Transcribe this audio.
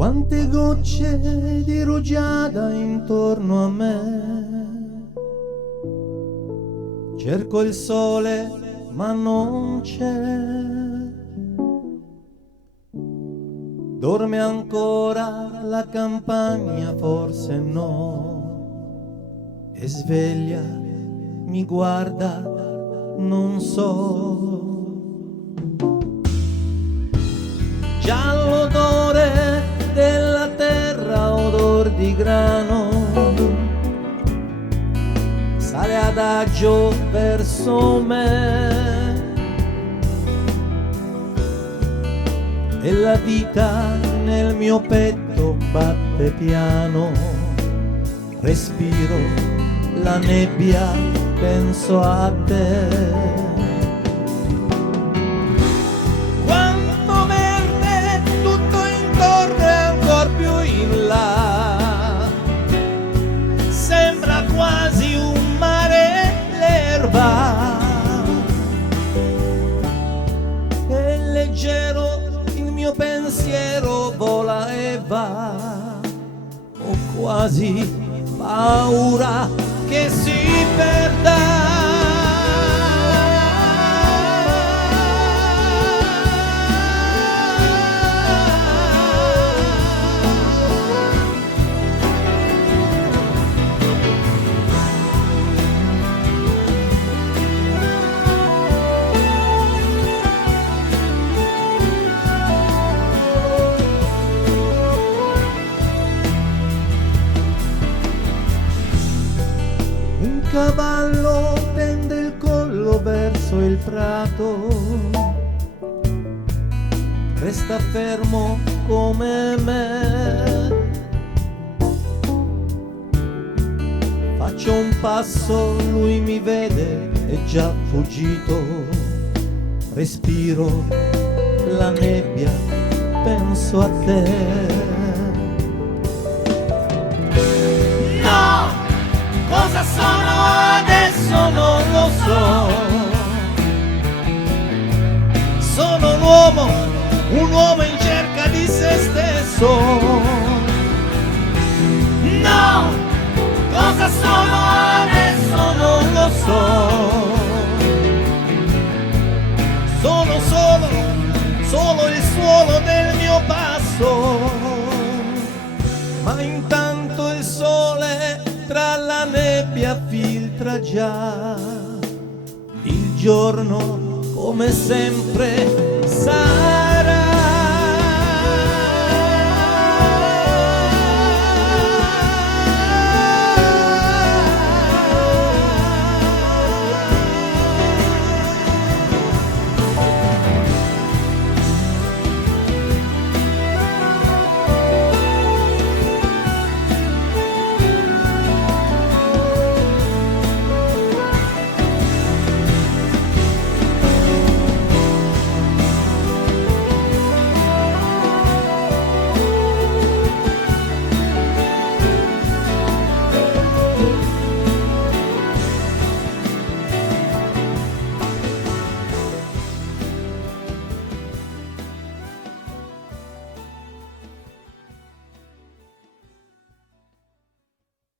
Quante gocce di rugiada intorno a me. Cerco il sole ma non c'è. Dorme ancora la campagna, forse no. E sveglia, mi guarda, non so. Già l'odore della terra, odor di grano, sale adagio verso me. E la vita nel mio petto batte piano. Respiro la nebbia, penso a te. Quanto verde tutto intorno e ancor più in là. Sembra quasi un mare l'erba. È leggero il mio pensiero, vola e va. Ho quasi paura che si perda. Un cavallo tende il collo verso il prato, resta fermo come me. Faccio un passo, lui mi vede, è già fuggito. Respiro la nebbia, penso a te. Cosa sono adesso non lo so. Sono un uomo in cerca di se stesso. No, cosa sono adesso non lo so. Sono solo il suono del mio passo. Ma intanto il sole tra la nebbia filtra già. Il giorno come sempre sa.